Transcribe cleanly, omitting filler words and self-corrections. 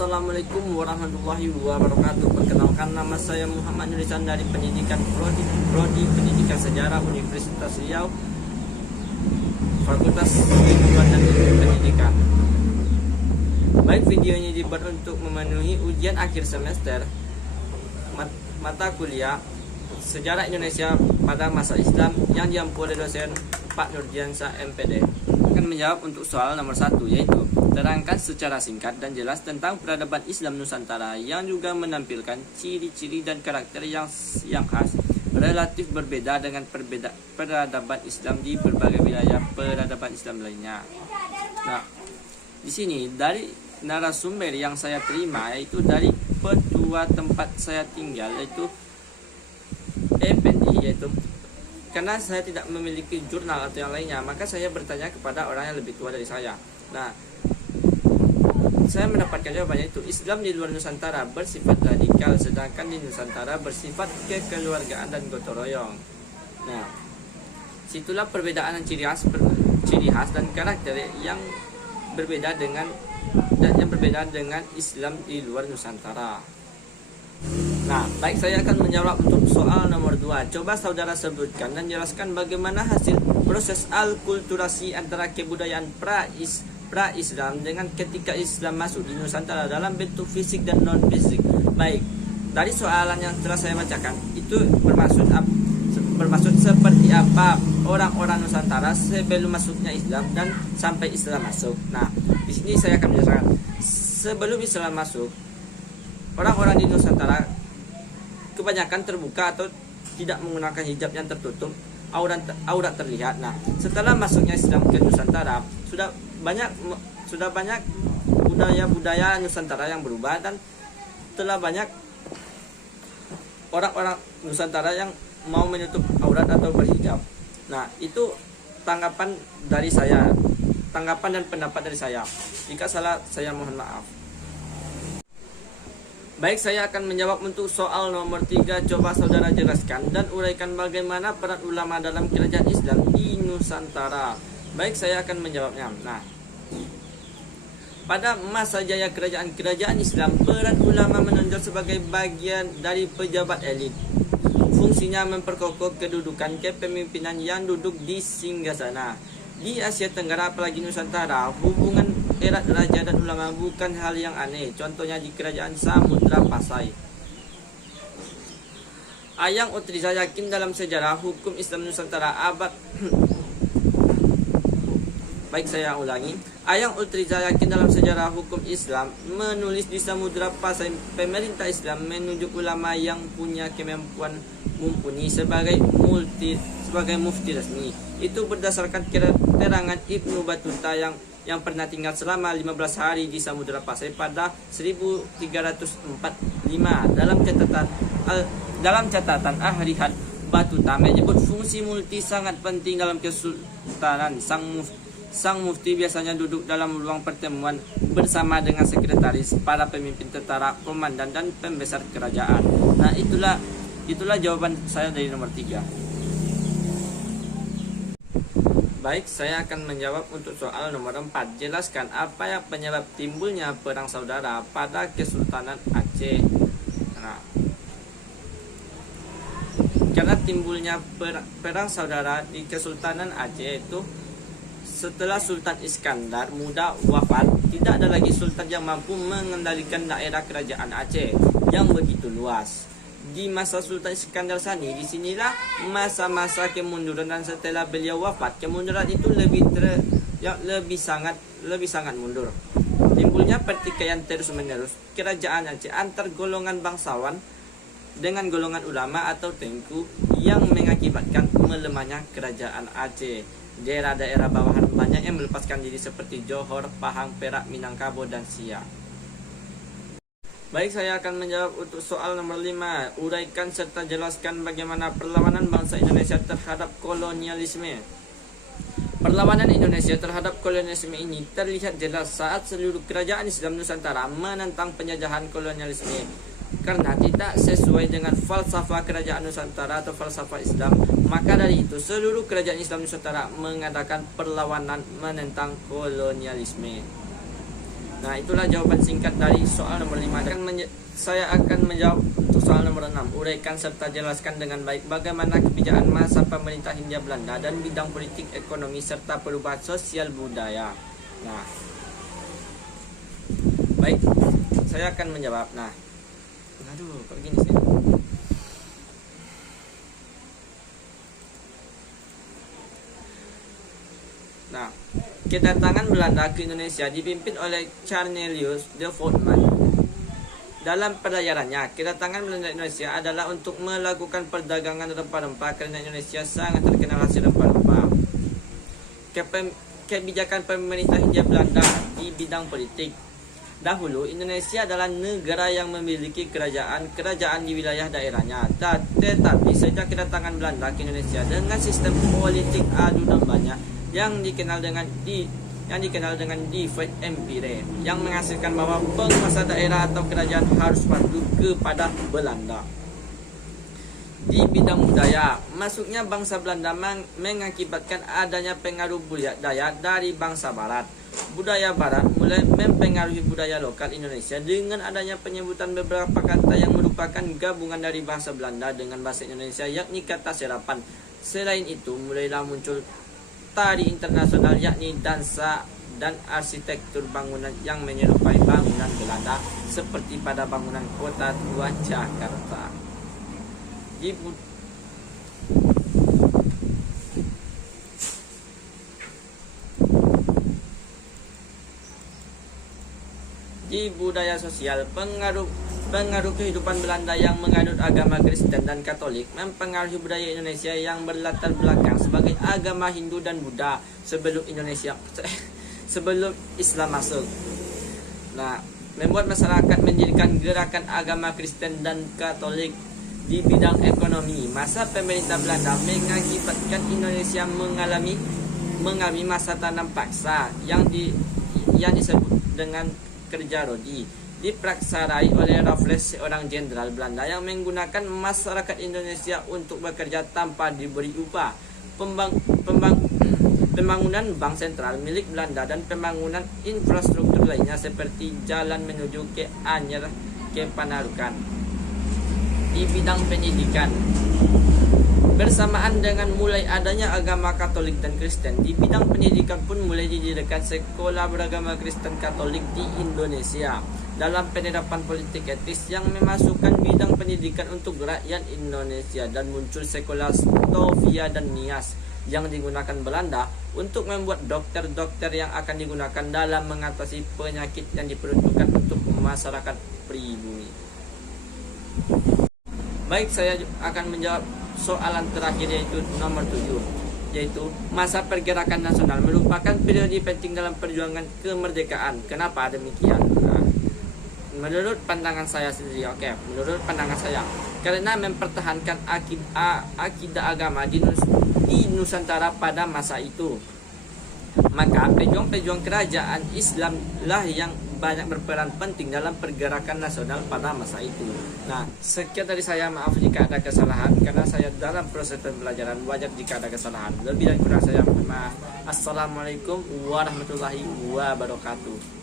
Assalamualaikum warahmatullahi wabarakatuh. Perkenalkan, nama saya Muhammad Nurisan dari Prodi Pendidikan Sejarah Universitas Riau, Fakultas Ilmu dan Pendidikan. Baik, video ini dibuat untuk memenuhi ujian akhir semester mata kuliah Sejarah Indonesia pada masa Islam yang diampu oleh dosen Pak Nurdiansa MPD. Akan menjawab untuk soal nomor 1, yaitu terangkan secara singkat dan jelas tentang peradaban Islam Nusantara yang juga menampilkan ciri-ciri dan karakter yang khas, relatif berbeda dengan peradaban Islam di berbagai wilayah peradaban Islam lainnya. Nah, di sini dari narasumber yang saya terima yaitu dari petua tempat saya tinggal, yaitu EPNI, yaitu karena saya tidak memiliki jurnal atau yang lainnya, maka saya bertanya kepada orang yang lebih tua dari saya. Nah, saya mendapatkan jawabannya itu Islam di luar Nusantara bersifat radikal, sedangkan di Nusantara bersifat kekeluargaan dan gotong royong. Nah, situlah perbedaan ciri khas dan karakter yang berbeda dengan Islam di luar Nusantara. Nah, baik, saya akan menjawab untuk soal nomor 2. Coba saudara sebutkan dan jelaskan bagaimana hasil proses alkulturasi antara kebudayaan pra-Islam dengan ketika Islam masuk di Nusantara dalam bentuk fisik dan non-fisik. Baik, dari soalan yang telah saya bacakan itu bermaksud seperti apa orang-orang Nusantara sebelum masuknya Islam dan sampai Islam masuk. Nah, di sini saya akan menjelaskan. Sebelum Islam masuk, orang-orang di Nusantara kebanyakan terbuka atau tidak menggunakan hijab yang tertutup, aurat terlihat. Nah, setelah masuknya Islam ke Nusantara, sudah banyak budaya Nusantara yang berubah dan telah banyak orang-orang Nusantara yang mau menutup aurat atau berhijab. Nah, itu tanggapan dan pendapat dari saya. Jika salah, saya mohon maaf. Baik, saya akan menjawab untuk soal nomor 3. Coba saudara jelaskan dan uraikan bagaimana peran ulama dalam kerajaan Islam di Nusantara. Baik, saya akan menjawabnya. Nah, pada masa jaya kerajaan Islam, peran ulama menonjol sebagai bagian dari pejabat elit. Fungsinya memperkokoh kedudukan kepemimpinan yang duduk di singgasana. Di Asia Tenggara, apalagi Nusantara, hubungan erat raja dan ulama bukan hal yang aneh. Contohnya di kerajaan Samudra Pasai. Ayang Utriza yakin dalam sejarah hukum Islam Nusantara abad Baik, saya ulangi. Ayang Utriza yakin dalam sejarah hukum Islam menulis di Samudra Pasai, pemerintah Islam menunjuk ulama yang punya kemampuan mumpuni sebagai mufti resmi. Itu berdasarkan keterangan Ibnu Battuta yang pernah tinggal selama 15 hari di Samudra Pasai pada 1345. Dalam catatan Ahrihat, Battuta menyebut fungsi multi sangat penting dalam kesultanan. Sang mufti biasanya duduk dalam ruang pertemuan bersama dengan sekretaris, para pemimpin tentara, komandan, dan pembesar kerajaan. Nah, itulah jawaban saya dari nomor 3. Baik, saya akan menjawab untuk soal nomor 4. Jelaskan apa yang penyebab timbulnya perang saudara pada Kesultanan Aceh. Nah, karena timbulnya perang saudara di Kesultanan Aceh itu setelah Sultan Iskandar Muda wafat, tidak ada lagi sultan yang mampu mengendalikan daerah kerajaan Aceh yang begitu luas. Di masa Sultan Iskandar Sani, disinilah masa-masa kemunduran, dan setelah beliau wafat, kemunduran itu lebih sangat mundur. Timbulnya pertikaian terus-menerus kerajaan Aceh antar golongan bangsawan dengan golongan ulama atau tengku yang mengakibatkan melemahnya kerajaan Aceh. Daerah-daerah bawahan banyak yang melepaskan diri seperti Johor, Pahang, Perak, Minangkabau, dan Siak. Baik, saya akan menjawab untuk soal nomor 5. Uraikan serta jelaskan bagaimana perlawanan bangsa Indonesia terhadap kolonialisme. Perlawanan Indonesia terhadap kolonialisme ini terlihat jelas saat seluruh kerajaan Islam Nusantara menentang penjajahan kolonialisme. Karena tidak sesuai dengan falsafah kerajaan Nusantara atau falsafah Islam, maka dari itu seluruh kerajaan Islam Nusantara mengadakan perlawanan menentang kolonialisme. Nah, itulah jawaban singkat dari soal nomor 5. Saya akan menjawab untuk soal nomor 6. Uraikan serta jelaskan dengan baik bagaimana kebijakan masa pemerintah Hindia Belanda dan bidang politik, ekonomi, serta perubahan sosial budaya. Nah, baik, saya akan menjawab. Nah, aduh, kok gini sih? Nah, kedatangan Belanda ke Indonesia dipimpin oleh Cornelius de Voortman. Dalam perlayarannya, kedatangan Belanda ke Indonesia adalah untuk melakukan perdagangan rempah-rempah karena Indonesia sangat terkenal hasil rempah-rempah. Kebijakan pemerintah Hindia Belanda di bidang politik. Dahulu, Indonesia adalah negara yang memiliki kerajaan di wilayah daerahnya. Tetapi sejak kedatangan Belanda ke Indonesia dengan sistem politik adu dombanya yang dikenal dengan divide empire, yang menghasilkan bahwa penguasa daerah atau kerajaan harus patuh kepada Belanda. Di bidang budaya, masuknya bangsa Belanda mengakibatkan adanya pengaruh budaya dari bangsa Barat. Budaya Barat mulai mempengaruhi budaya lokal Indonesia dengan adanya penyebutan beberapa kata yang merupakan gabungan dari bahasa Belanda dengan bahasa Indonesia, yakni kata serapan. Selain itu, mulailah muncul tari internasional, yakni dansa dan arsitektur bangunan yang menyerupai bangunan Belanda, seperti pada bangunan Kota Tua Jakarta. Di budaya sosial, pengaruh kehidupan Belanda yang menganut agama Kristen dan Katolik mempengaruhi budaya Indonesia yang berlatar belakang sebagai agama Hindu dan Buddha sebelum Islam masuk. Nah, membuat masyarakat mendirikan gerakan agama Kristen dan Katolik. Di bidang ekonomi, masa pemerintah Belanda mengakibatkan Indonesia mengalami masa tanam paksa yang disebut dengan kerja rodi, dipraksarai oleh Raffles, seorang jenderal Belanda yang menggunakan masyarakat Indonesia untuk bekerja tanpa diberi upah. Pembangunan bank sentral milik Belanda dan pembangunan infrastruktur lainnya seperti jalan menuju ke Anyer ke Panarukan. Di bidang pendidikan, bersamaan dengan mulai adanya agama Katolik dan Kristen, di bidang pendidikan pun mulai didirikan sekolah beragama Kristen Katolik di Indonesia. Dalam penerapan politik etis yang memasukkan bidang pendidikan untuk rakyat Indonesia, dan muncul sekolah Stovia dan Nias yang digunakan Belanda untuk membuat dokter-dokter yang akan digunakan dalam mengatasi penyakit yang diperuntukkan untuk masyarakat pribumi. Baik, saya akan menjawab soalan terakhir, yaitu nomor 7, yaitu masa pergerakan nasional merupakan periode penting dalam perjuangan kemerdekaan. Kenapa demikian? Nah, menurut pandangan saya sendiri, menurut pandangan saya, karena mempertahankan akidah agama di Nusantara pada masa itu, maka pejuang-pejuang kerajaan Islam lah yang banyak berperan penting dalam pergerakan nasional pada masa itu. Nah, sekian dari saya, maaf jika ada kesalahan karena saya dalam proses pembelajaran, wajar jika ada kesalahan. Lebih dan kurang saya mohon maaf. Assalamualaikum warahmatullahi wabarakatuh.